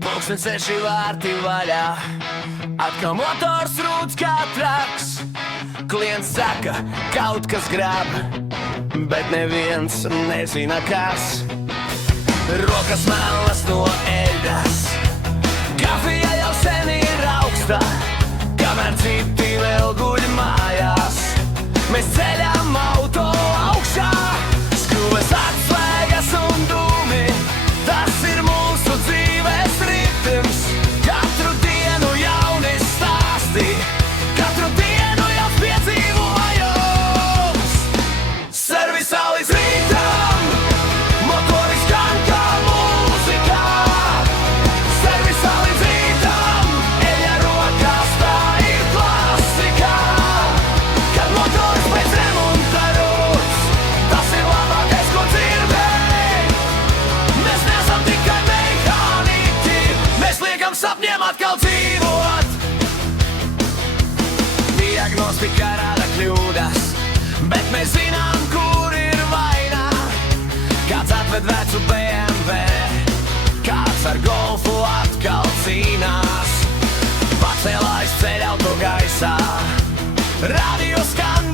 Pulksten 6 vārti vaļā, atkal motors rūc kā traks. Klients saka, kaut kas grab, bet neviens nezina kas. Rokas melas no eļas, kafija jau sen ir augsta, kamēr citi vēl guļ mājās. Mēs ceļam auto augšā, skrūves atslēgas un dūmi, tas ir mūsu dzīves ritms. Katru dienu jauni stāsti, katru dienu jau piedzīvojums. Servisā līdz rītam, motoris skan kā mūzikā. Servisā līdz rītam, eļa rokās, tā ir klasika. Kad motoris pēc remonta rūc, tas ir labākais, ko dzirdēju. Mēs neesam tikai mehāniķi, mēs liekam sapņiem atkal dzīvot. Diagnostika rada kļūdas, bet mēs zinām, kur ir vaina. Kāds atved vecu BMW, kāds ar golfu atkal cīnās. Pacēlājs ceļ auto gaisā, radio skan